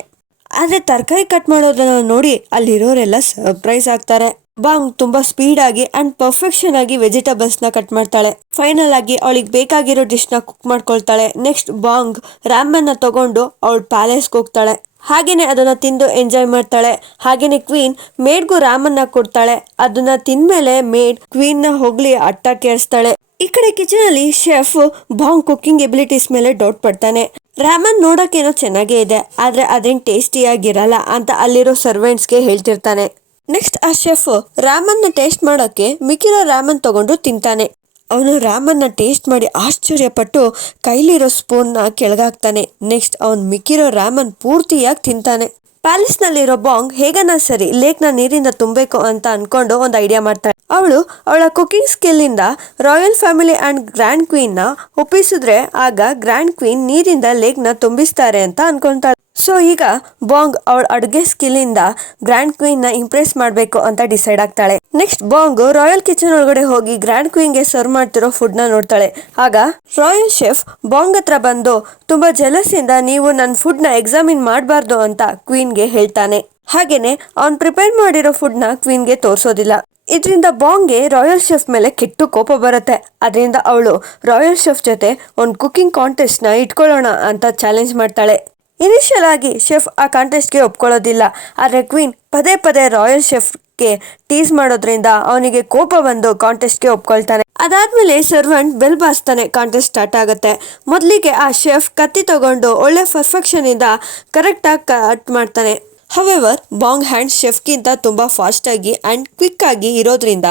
ಆದರೆ ತರಕಾರಿ ಕಟ್ ಮಾಡೋದನ್ನು ನೋಡಿ ಅಲ್ಲಿರೋರೆಲ್ಲ ಸರ್ಪ್ರೈಸ್ ಆಗ್ತಾರೆ. ಬಾಂಗ್ ತುಂಬಾ ಸ್ಪೀಡ್ ಆಗಿ ಅಂಡ್ ಪರ್ಫೆಕ್ಷನ್ ಆಗಿ ವೆಜಿಟೇಬಲ್ಸ್ನ ಕಟ್ ಮಾಡ್ತಾಳೆ. ಫೈನಲ್ ಆಗಿ ಅವಳಿಗೆ ಬೇಕಾಗಿರೋ ಡಿಶ್ನ ಕುಕ್ ಮಾಡ್ಕೊಳ್ತಾಳೆ. ನೆಕ್ಸ್ಟ್ ಬಾಂಗ್ ರಾಮನ್ನ ತಗೊಂಡು ಅವಳ ಪ್ಯಾಲೇಸ್ಗೆ ಹೋಗ್ತಾಳೆ. ಹಾಗೇನೆ ಅದನ್ನ ತಿಂದು ಎಂಜಾಯ್ ಮಾಡ್ತಾಳೆ. ಹಾಗೇನೆ ಕ್ವೀನ್ ಮೇಡ್ಗೂ ರಾಮನ್ನ ಕೊಡ್ತಾಳೆ. ಅದನ್ನ ತಿಂದ್ಮೇಲೆ ಮೇಡ್ ಕ್ವೀನ್ನ ಹೊಗ್ಲಿ ಅಟ್ಟ ಕೇಳಿಸ್ತಾಳೆ ಈ ಕಡೆ ಕಿಚನ್ ಅಲ್ಲಿ ಶೆಫ್ ಬಾಂಗ್ ಕುಕಿಂಗ್ ಎಬಿಲಿಟೀಸ್ ಮೇಲೆ ಡೌಟ್ ಪಡ್ತಾನೆ. ರಾಮನ್ ನೋಡಕ್ಕೇನೋ ಚೆನ್ನಾಗೇ ಇದೆ, ಆದ್ರೆ ಅದೇನ್ ಟೇಸ್ಟಿ ಆಗಿರಲ್ಲ ಅಂತ ಅಲ್ಲಿರೋ ಸರ್ವೆಂಟ್ಸ್ಗೆ ಹೇಳ್ತಿರ್ತಾನೆ. ನೆಕ್ಸ್ಟ್ ಆ ಶೆಫ್ ರಾಮನ್ನ ಟೇಸ್ಟ್ ಮಾಡೋಕೆ ಮಿಕ್ಕಿರೋ ರಾಮನ್ ತಗೊಂಡು ತಿಂತಾನೆ. ಅವನು ರಾಮನ್ನ ಟೇಸ್ಟ್ ಮಾಡಿ ಆಶ್ಚರ್ಯಪಟ್ಟು ಕೈಲಿರೋ ಸ್ಪೂನ್ನ ಕೆಳಗಾಕ್ತಾನೆ. ನೆಕ್ಸ್ಟ್ ಅವನು ಮಿಕ್ಕಿರೋ ರಾಮನ್ ಪೂರ್ತಿಯಾಗಿ ತಿಂತಾನೆ. ಪ್ಯಾಲೇಸ್ ನಲ್ಲಿರೋ ಬಾಂಗ್ ಹೇಗನ ಸರಿ ಲೇಕ್ನ ನೀರಿಂದ ತುಂಬಬೇಕು ಅಂತ ಅನ್ಕೊಂಡು ಒಂದು ಐಡಿಯಾ ಮಾಡ್ತಾಳೆ ಅವಳು ಅವಳ ಕುಕಿಂಗ್ ಸ್ಕಿಲ್ ಇಂದ ರಾಯಲ್ ಫ್ಯಾಮಿಲಿ ಅಂಡ್ ಗ್ರ್ಯಾಂಡ್ ಕ್ವೀನ್ನ ಒಪ್ಪಿಸಿದ್ರೆ ಆಗ ಗ್ರ್ಯಾಂಡ್ ಕ್ವೀನ್ ನೀರಿಂದ ಲೇಕ್ನ ತುಂಬಿಸ್ತಾರೆ ಅಂತ ಅನ್ಕೊಂತಾಳೆ ಸೊ ಈಗ ಬಾಂಗ್ ಅವಳ ಅಡುಗೆ ಸ್ಕಿಲ್ ಇಂದ ಗ್ರ್ಯಾಂಡ್ ಕ್ವೀನ್ನ ಇಂಪ್ರೆಸ್ ಮಾಡಬೇಕು ಅಂತ ಡಿಸೈಡ್ ಆಗ್ತಾಳೆ. ನೆಕ್ಸ್ಟ್ ಬಾಂಗ್ ರಾಯಲ್ ಕಿಚನ್ ಒಳಗಡೆ ಹೋಗಿ ಗ್ರ್ಯಾಂಡ್ ಕ್ವೀನ್ಗೆ ಸರ್ವ್ ಮಾಡ್ತಿರೋ ಫುಡ್ನ ನೋಡ್ತಾಳೆ. ಆಗ ರಾಯಲ್ ಶೆಫ್ ಬಾಂಗ್ ಹತ್ರ ಬಂದು, ತುಂಬಾ ಜಲಸಿಂದ ನೀವು ನನ್ನ ಫುಡ್ನ ಎಕ್ಸಾಮಿನ್ ಮಾಡಬಾರ್ದು ಅಂತ ಕ್ವೀನ್ ಗೆ ಹೇಳ್ತಾನೆ. ಹಾಗೇನೆ ಅವ್ನ್ ಪ್ರಿಪೇರ್ ಮಾಡಿರೋ ಫುಡ್ನ ಕ್ವೀನ್ಗೆ ತೋರ್ಸೋದಿಲ್ಲ. ಇದರಿಂದ ಬಾಂಗ್ಗೆ ರಾಯಲ್ ಶೆಫ್ ಮೇಲೆ ಕೆಟ್ಟು ಕೋಪ ಬರುತ್ತೆ. ಅದರಿಂದ ಅವಳು ರಾಯಲ್ ಶೆಫ್ ಜೊತೆ ಒಂದು ಕುಕಿಂಗ್ ಕಾಂಟೆಸ್ಟ್ನ ಇಟ್ಕೊಳ್ಳೋಣ ಅಂತ ಚಾಲೆಂಜ್ ಮಾಡ್ತಾಳೆ. ಇನಿಷಿಯಲ್ ಆಗಿ ಶೆಫ್ ಆ ಕಾಂಟೆಸ್ಟ್ಗೆ ಒಪ್ಕೊಳ್ಳೋದಿಲ್ಲ. ಆದರೆ ಕ್ವೀನ್ ಪದೇ ಪದೇ ರಾಯಲ್ ಶೆಫ್ಗೆ ಟೀಸ್ ಮಾಡೋದ್ರಿಂದ ಅವನಿಗೆ ಕೋಪ ಬಂದು ಕಾಂಟೆಸ್ಟ್ಗೆ ಒಪ್ಕೊಳ್ತಾನೆ. ಅದಾದ್ಮೇಲೆ ಸರ್ವೆಂಟ್ ಬೆಲ್ ಬಾಸ್ತಾನೆ ಕಾಂಟೆಸ್ಟ್ ಸ್ಟಾರ್ಟ್ ಆಗುತ್ತೆ. ಮೊದಲಿಗೆ ಆ ಶೆಫ್ ಕತ್ತಿ ತಗೊಂಡು ಒಳ್ಳೆ ಪರ್ಫೆಕ್ಷನ್ ಇಂದ ಕರೆಕ್ಟಾಗಿ ಕಟ್ ಮಾಡ್ತಾನೆ. ಹವೆವರ್ ಬಾಂಗ್ ಹ್ಯಾಂಡ್ ಶೆಫ್ಗಿಂತ ತುಂಬ ಆಗಿ ಆ್ಯಂಡ್ ಕ್ವಿಕ್ ಆಗಿ ಇರೋದ್ರಿಂದ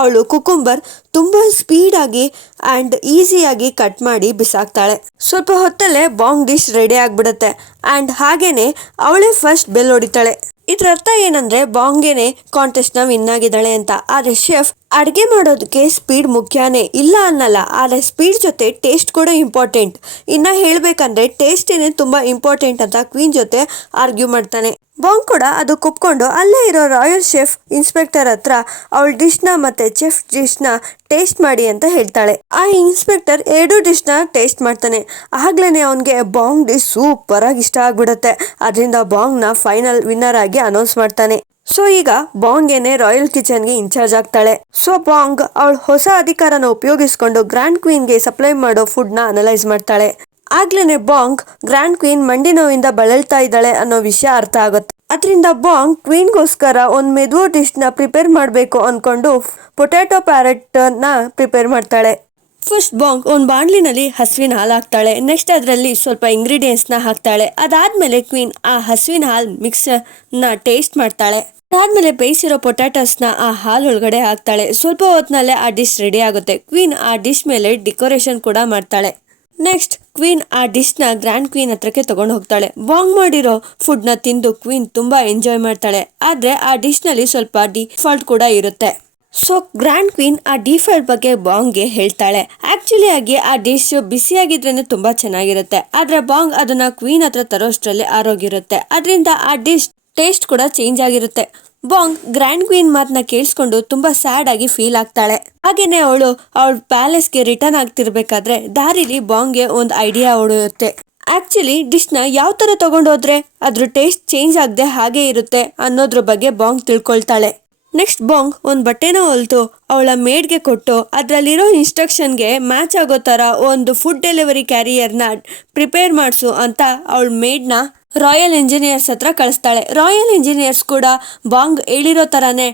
ಅವಳು ಕುಕುಂಬರ್ ತುಂಬ ಅಂಡ್ ಆ್ಯಂಡ್ ಈಸಿಯಾಗಿ ಕಟ್ ಮಾಡಿ ಬಿಸಾಕ್ತಾಳೆ. ಸ್ವಲ್ಪ ಹೊತ್ತಲ್ಲೇ ಬಾಂಗ್ ಡಿಶ್ ರೆಡಿ ಆಗಿಬಿಡುತ್ತೆ. ಆ್ಯಂಡ್ ಹಾಗೇನೆ ಅವಳೇ ಫಸ್ಟ್ ಬೆಲ್ ಹೊಡಿತಾಳೆ. ಇದ್ರ ಅರ್ಥ ಏನಂದ್ರೆ, ಬಾಂಗೆನೆ ಕಾಂಟೆಸ್ಟ್ನ ವಿನ್ ಆಗಿದ್ದಾಳೆ ಅಂತ. ಆದ್ರೆ ಶೆಫ್ ಅಡ್ಗೆ ಮಾಡೋದಕ್ಕೆ ಸ್ಪೀಡ್ ಮುಖ್ಯನೇ ಇಲ್ಲ ಅನ್ನಲ್ಲ. ಆದ್ರೆ ಸ್ಪೀಡ್ ಜೊತೆ ಟೇಸ್ಟ್ ಕೂಡ ಇಂಪಾರ್ಟೆಂಟ್ ಇನ್ನ ಹೇಳ್ಬೇಕಂದ್ರೆ ಟೇಸ್ಟ್ ಏನೇ ತುಂಬಾ ಇಂಪಾರ್ಟೆಂಟ್ ಅಂತ ಕ್ವೀನ್ ಜೊತೆ ಆರ್ಗ್ಯೂ ಮಾಡ್ತಾನೆ. ಬಾಂಗ್ ಕೂಡ ಅದು ಕುಪ್ಕೊಂಡು ಅಲ್ಲೇ ಇರೋ ರಾಯಲ್ ಶೆಫ್ ಇನ್ಸ್ಪೆಕ್ಟರ್ ಹತ್ರ ಅವಳ ಡಿಶ್ನ ಮತ್ತೆ ಚೆಫ್ ಡಿಶ್ನ ಟೇಸ್ಟ್ ಮಾಡಿ ಅಂತ ಹೇಳ್ತಾಳೆ. ಆ ಇನ್ಸ್ಪೆಕ್ಟರ್ ಎರಡು ಡಿಶ್ನ ಟೇಸ್ಟ್ ಮಾಡ್ತಾನೆ. ಆಗ್ಲೇನೆ ಅವನಿಗೆ ಬಾಂಗ್ ಡಿಶ್ ಸೂಪರ್ ಆಗಿ ಇಷ್ಟ ಆಗ್ಬಿಡುತ್ತೆ. ಅದರಿಂದ ಬಾಂಗ್ನ ಫೈನಲ್ ವಿನ್ನರ್ ಆಗಿ ಅನೌನ್ಸ್ ಮಾಡ್ತಾನೆ. ಸೊ ಈಗ ಬಾಂಗ್ ಏನೇ ರಾಯಲ್ ಕಿಚನ್ಗೆ ಇನ್ಚಾರ್ಜ್ ಆಗ್ತಾಳೆ. ಸೊ ಬಾಂಗ್ ಅವಳ ಹೊಸ ಅಧಿಕಾರನ ಉಪಯೋಗಿಸ್ಕೊಂಡು ಗ್ರ್ಯಾಂಡ್ ಕ್ವೀನ್ಗೆ ಸಪ್ಲೈ ಮಾಡೋ ಫುಡ್ನ ಅನಲೈಸ್ ಮಾಡ್ತಾಳೆ. ಆಗ್ಲೇನೆ ಬಾಂಗ್ ಗ್ರ್ಯಾಂಡ್ ಕ್ವೀನ್ ಮಂಡಿ ನೋವಿಂದ ಬಳಲ್ತಾ ಇದ್ದಾಳೆ ಅನ್ನೋ ವಿಷಯ ಅರ್ಥ ಆಗುತ್ತೆ. ಅದರಿಂದ ಬಾಂಗ್ ಕ್ವೀನ್ಗೋಸ್ಕರ ಒಂದು ಮೆದುವು ಡಿಶ್ನ ಪ್ರಿಪೇರ್ ಮಾಡಬೇಕು ಅನ್ಕೊಂಡು ಪೊಟ್ಯಾಟೊ ಪ್ಯಾರೆಟ್ನ ನ ಪ್ರಿಪೇರ್ ಮಾಡ್ತಾಳೆ. ಫಸ್ಟ್ ಬಾಂಗ್ ಒಂದು ಬಾಂಡ್ಲಿನಲ್ಲಿ ಹಸುವಿನ ಹಾಲು ಹಾಕ್ತಾಳೆ. ನೆಕ್ಸ್ಟ್ ಅದರಲ್ಲಿ ಸ್ವಲ್ಪ ಇಂಗ್ರೀಡಿಯೆಂಟ್ಸ್ನ ಹಾಕ್ತಾಳೆ. ಅದಾದ್ಮೇಲೆ ಕ್ವೀನ್ ಆ ಹಸುವಿನ ಹಾಲು ಮಿಕ್ಸ್ನ ಟೇಸ್ಟ್ ಮಾಡ್ತಾಳೆ. ಅದಾದ್ಮೇಲೆ ಬೇಯಿಸಿರೋ ಪೊಟ್ಯಾಟೋಸ್ನ ಆ ಹಾಲು ಒಳಗಡೆ ಹಾಕ್ತಾಳೆ. ಸ್ವಲ್ಪ ಹೊತ್ತಿನಲ್ಲೇ ಆ ಡಿಶ್ ರೆಡಿ ಆಗುತ್ತೆ. ಕ್ವೀನ್ ಆ ಡಿಶ್ ಮೇಲೆ ಡೆಕೋರೇಷನ್ ಕೂಡ ಮಾಡ್ತಾಳೆ. ನೆಕ್ಸ್ಟ್ ಕ್ವೀನ್ ಆ ಡಿಶ್ನ ಗ್ರ್ಯಾಂಡ್ ಕ್ವೀನ್ ಹತ್ರಕ್ಕೆ ತಗೊಂಡು ಹೋಗ್ತಾಳೆ. ಬಾಂಗ್ ಮಾಡಿರೋ ಫುಡ್ನ ತಿಂದು ಕ್ವೀನ್ ತುಂಬಾ ಎಂಜಾಯ್ ಮಾಡ್ತಾಳೆ. ಆದ್ರೆ ಆ ಡಿಶ್ನಲ್ಲಿ ಸ್ವಲ್ಪ ಡಿಫಾಲ್ಟ್ ಕೂಡ ಇರುತ್ತೆ. ಸೊ ಗ್ರ್ಯಾಂಡ್ ಕ್ವೀನ್ ಆ ಡಿಫಾಲ್ಟ್ ಬಗ್ಗೆ ಬಾಂಗ್ಗೆ ಹೇಳ್ತಾಳೆ. ಆಕ್ಚುಲಿ ಆಗಿ ಆ ಡಿಶ್ ಬಿಸಿಯಾಗಿದ್ರೇನೆ ತುಂಬಾ ಚೆನ್ನಾಗಿರುತ್ತೆ. ಆದ್ರೆ ಬಾಂಗ್ ಅದನ್ನ ಕ್ವೀನ್ ಹತ್ರ ತರೋಷ್ಟರಲ್ಲಿ ಆರೋಗಿರುತ್ತೆ ಅದರಿಂದ ಆ ಡಿಶ್ ಟೇಸ್ಟ್ ಕೂಡ ಚೇಂಜ್ ಆಗಿರುತ್ತೆ. ಬಾಂಗ್ ಗ್ರ್ಯಾಂಡ್ ಕ್ವೀನ್ ಮಾತನ್ನ ಕೇಳಿಸ್ಕೊಂಡು ತುಂಬಾ ಸ್ಯಾಡ್ ಆಗಿ ಫೀಲ್ ಆಗ್ತಾಳೆ. ಹಾಗೇನೆ ಅವಳು ಅವಳ ಪ್ಯಾಲೇಸ್ಗೆ ರಿಟರ್ನ್ ಆಗ್ತಿರ್ಬೇಕಾದ್ರೆ ದಾರಿಲಿ ಬಾಂಗ್ಗೆ ಒಂದು ಐಡಿಯಾ ಹೊಡೆಯುತ್ತೆ ಆಕ್ಚುಲಿ ಡಿಶ್ನ ಯಾವ ತರ ತಗೊಂಡೋದ್ರೆ ಅದ್ರ ಟೇಸ್ಟ್ ಚೇಂಜ್ ಆಗದೆ ಹಾಗೆ ಇರುತ್ತೆ ಅನ್ನೋದ್ರ ಬಗ್ಗೆ ಬಾಂಗ್ ತಿಳ್ಕೊಳ್ತಾಳೆ. ನೆಕ್ಸ್ಟ್ ಬಾಂಗ್ ಒಂದು ಬಟ್ಟೆನ ಹೊಲ್ತು ಅವಳ ಮೇಡ್ಗೆ ಕೊಟ್ಟು ಅದರಲ್ಲಿರೋ ಇನ್ಸ್ಟ್ರಕ್ಷನ್ಗೆ ಮ್ಯಾಚ್ ಆಗೋ ಥರ ಒಂದು ಫುಡ್ ಡೆಲಿವರಿ ಕ್ಯಾರಿಯರ್ನ ಪ್ರಿಪೇರ್ ಮಾಡಿಸು ಅಂತ ಅವಳ ಮೇಡ್ನ ರಾಯಲ್ ಇಂಜಿನಿಯರ್ಸ್ ಹತ್ರ ಕಳಿಸ್ತಾಳೆ. ರಾಯಲ್ ಇಂಜಿನಿಯರ್ಸ್ ಕೂಡ ಬಾಂಗ್ ಹೇಳಿರೋ ಥರನೇ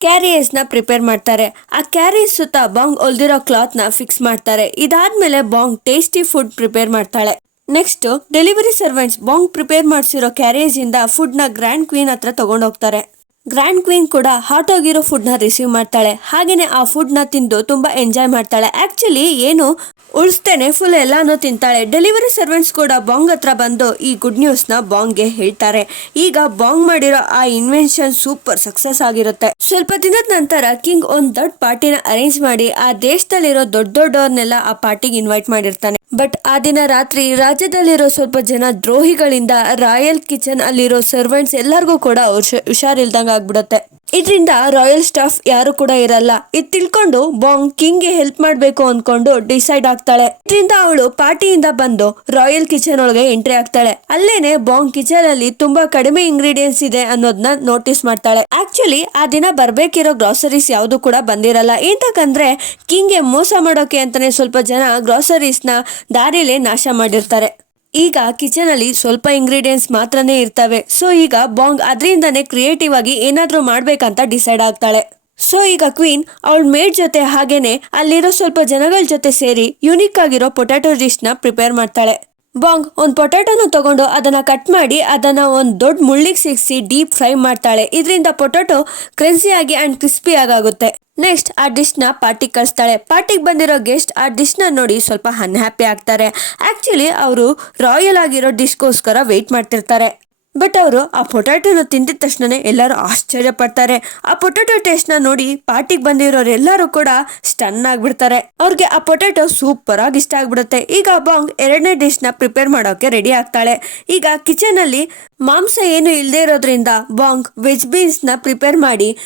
ಕ್ಯಾರಿಯರ್ಸ್ನ ಪ್ರಿಪೇರ್ ಮಾಡ್ತಾರೆ. ಆ ಕ್ಯಾರಿಯರ್ಸ್ ಸುತ್ತ ಬಾಂಗ್ ಹೊಲ್ದಿರೋ ಕ್ಲಾತ್ನ ಫಿಕ್ಸ್ ಮಾಡ್ತಾರೆ. ಇದಾದ್ಮೇಲೆ ಬಾಂಗ್ ಟೇಸ್ಟಿ ಫುಡ್ ಪ್ರಿಪೇರ್ ಮಾಡ್ತಾಳೆ. Next delivery servants Bong prepare ಮಾಡಿಸಿರೋ ಕ್ಯಾರೇಜಿಂದ ಫುಡ್ನ ಗ್ರ್ಯಾಂಡ್ ಕ್ವೀನ್ ಹತ್ರ ತಗೊಂಡೋಗ್ತಾರೆ. ಗ್ರ್ಯಾಂಡ್ ಕ್ವೀನ್ ಕೂಡ ಹಾಟ್ ಆಗಿರೋ ಫುಡ್ನ ರಿಸೀವ್ ಮಾಡ್ತಾಳೆ. ಹಾಗೇನೆ ಆ ಫುಡ್ನ ತಿಂದು ತುಂಬಾ ಎಂಜಾಯ್ ಮಾಡ್ತಾಳೆ. ಆಕ್ಚುಲಿ ಏನು ಉಳಿಸ್ತೇನೆ ಫುಲ್ ಎಲ್ಲಾನು ತಿಂತಾಳೆ. ಡೆಲಿವರಿ ಸರ್ವೆಂಟ್ಸ್ ಕೂಡ ಬಾಂಗ್ ಹತ್ರ ಬಂದು ಈ ಗುಡ್ ನ್ಯೂಸ್ನ ಬಾಂಗ್ಗೆ ಹೇಳ್ತಾರೆ. ಈಗ ಬಾಂಗ್ ಮಾಡಿರೋ ಆ ಇನ್ವೆನ್ಷನ್ ಸೂಪರ್ ಸಕ್ಸಸ್ ಆಗಿರುತ್ತೆ. ಸ್ವಲ್ಪ ದಿನದ ನಂತರ ಕಿಂಗ್ ಒಂದ್ ದೊಡ್ಡ ಪಾರ್ಟಿನ ಅರೇಂಜ್ ಮಾಡಿ ಆ ದೇಶದಲ್ಲಿರೋ ದೊಡ್ಡ ದೊಡ್ಡವ್ರನ್ನೆಲ್ಲ ಆ ಪಾರ್ಟಿಗೆ ಇನ್ವೈಟ್ ಮಾಡಿರ್ತಾನೆ. ಬಟ್ ಆ ದಿನ ರಾತ್ರಿ ರಾಜ್ಯದಲ್ಲಿರೋ ಸ್ವಲ್ಪ ಜನ ದ್ರೋಹಿಗಳಿಂದ ರಾಯಲ್ ಕಿಚನ್ ಅಲ್ಲಿರೋ ಸರ್ವೆಂಟ್ಸ್ ಎಲ್ಲರಿಗೂ ಕೂಡ ಹುಷ- ಹುಷಾರಿಲ್ದಂಗ ಆಗ್ಬಿಡುತ್ತೆ. ಇದರಿಂದ ರಾಯಲ್ ಸ್ಟಾಫ್ ಯಾರು ಕೂಡ ಇರಲ್ಲ. ಇದು ತಿಳ್ಕೊಂಡು ಬಾಂಗ್ ಕಿಂಗ್ಗೆ ಹೆಲ್ಪ್ ಮಾಡ್ಬೇಕು ಅನ್ಕೊಂಡು ಡಿಸೈಡ್ ಆಗ್ತಾಳೆ. ಇದರಿಂದ ಅವಳು ಪಾರ್ಟಿಯಿಂದ ಬಂದು ರಾಯಲ್ ಕಿಚನ್ ಒಳಗೆ ಎಂಟ್ರಿ ಆಗ್ತಾಳೆ. ಅಲ್ಲೇನೆ ಬಾಂಗ್ ಕಿಚನ್ ಅಲ್ಲಿ ತುಂಬಾ ಕಡಿಮೆ ಇಂಗ್ರೀಡಿಯೆಂಟ್ಸ್ ಇದೆ ಅನ್ನೋದನ್ನ ನೋಟಿಸ್ ಮಾಡ್ತಾಳೆ. ಆಕ್ಚುಲಿ ಆ ದಿನ ಬರ್ಬೇಕಿರೋ ಗ್ರಾಸರೀಸ್ ಯಾವುದು ಕೂಡ ಬಂದಿರಲ್ಲ. ಏಂತಕಂದ್ರೆ ಕಿಂಗ್ಗೆ ಮೋಸ ಮಾಡೋಕೆ ಅಂತಾನೆ ಸ್ವಲ್ಪ ಜನ ಗ್ರಾಸರೀಸ್ನ ದಾರಿಲೇ ನಾಶ ಮಾಡಿರ್ತಾರೆ. ಈಗ ಕಿಚನ್ ಅಲ್ಲಿ ಸ್ವಲ್ಪ ಇಂಗ್ರೀಡಿಯೆಂಟ್ಸ್ ಮಾತ್ರನೇ ಇರ್ತವೆ. ಸೊ ಈಗ ಬಾಂಗ್ ಅದರಿಂದನೇ ಕ್ರಿಯೇಟಿವ್ ಆಗಿ ಏನಾದ್ರೂ ಮಾಡ್ಬೇಕಂತ ಡಿಸೈಡ್ ಆಗ್ತಾಳೆ. ಸೊ ಈಗ ಕ್ವೀನ್ ಅವಳ ಮೇಡ್ ಜೊತೆ ಹಾಗೇನೆ ಅಲ್ಲಿರೋ ಸ್ವಲ್ಪ ಜನಗಳ ಜೊತೆ ಸೇರಿ ಯುನಿಕ್ ಆಗಿರೋ ಪೊಟ್ಯಾಟೊ ಡಿಶ್ನ ಪ್ರಿಪೇರ್ ಮಾಡ್ತಾಳೆ. ಬಾಂಗ್ ಒಂದು ಪೊಟ್ಯಾಟೊನ ತಗೊಂಡು ಅದನ್ನ ಕಟ್ ಮಾಡಿ ಅದನ್ನ ಒಂದು ದೊಡ್ಡ ಮುಳ್ಳಿಗೆ ಸಿಗಿಸಿ ಡೀಪ್ ಫ್ರೈ ಮಾಡ್ತಾಳೆ. ಇದರಿಂದ ಪೊಟ್ಯಾಟೊ ಕ್ರಂಚಿ ಆಗಿ ಅಂಡ್ ಕ್ರಿಸ್ಪಿ ಆಗುತ್ತೆ ನೆಕ್ಸ್ಟ್ ಆ ಡಿಶ್ನ ಪಾರ್ಟಿಗೆ ಕಳಿಸ್ತಾಳೆ. ಪಾರ್ಟಿಗೆ ಬಂದಿರೋ ಗೆಸ್ಟ್ ಆ ಡಿಶ್ನ ನೋಡಿ ಸ್ವಲ್ಪ ಅನ್ಹ್ಯಾಪಿ ಆಗ್ತಾರೆ. ಆಕ್ಚುಲಿ ಅವರು ರಾಯಲ್ ಆಗಿರೋ ಡಿಶ್ಗೋಸ್ಕರ ವೆಯ್ಟ್ ಮಾಡ್ತಿರ್ತಾರೆ. ಬಟ್ ಅವರು ಆ ಪೊಟ್ಯಾಟೋನ ತಿಂದಿದ ತಕ್ಷಣನೇ ಎಲ್ಲರೂ ಆಶ್ಚರ್ಯ ಪಡ್ತಾರೆ. ಆ ಪೊಟ್ಯಾಟೋ ಟೇಸ್ಟ್ನ ನೋಡಿ ಪಾರ್ಟಿಗೆ ಬಂದಿರೋರು ಎಲ್ಲರೂ ಕೂಡ ಸ್ಟನ್ ಆಗ್ಬಿಡ್ತಾರೆ. ಅವ್ರಿಗೆ ಆ ಪೊಟ್ಯಾಟೋ ಸೂಪರ್ ಆಗಿ ಇಷ್ಟ ಆಗ್ಬಿಡುತ್ತೆ. ಈಗ ಬಾಂಗ್ ಎರಡನೇ ಡಿಶ್ನ ಪ್ರಿಪೇರ್ ಮಾಡೋಕೆ ರೆಡಿ ಆಗ್ತಾಳೆ. ಈಗ ಕಿಚನ್ ಅಲ್ಲಿ ಮಾಂಸ ಏನು ಇಲ್ಲದೆ ಇರೋದ್ರಿಂದ ಬಾಂಗ್ ವೆಜ್ ಬೀನ್ಸ್ನ ಪ್ರಿಪೇರ್ ಮಾಡಿ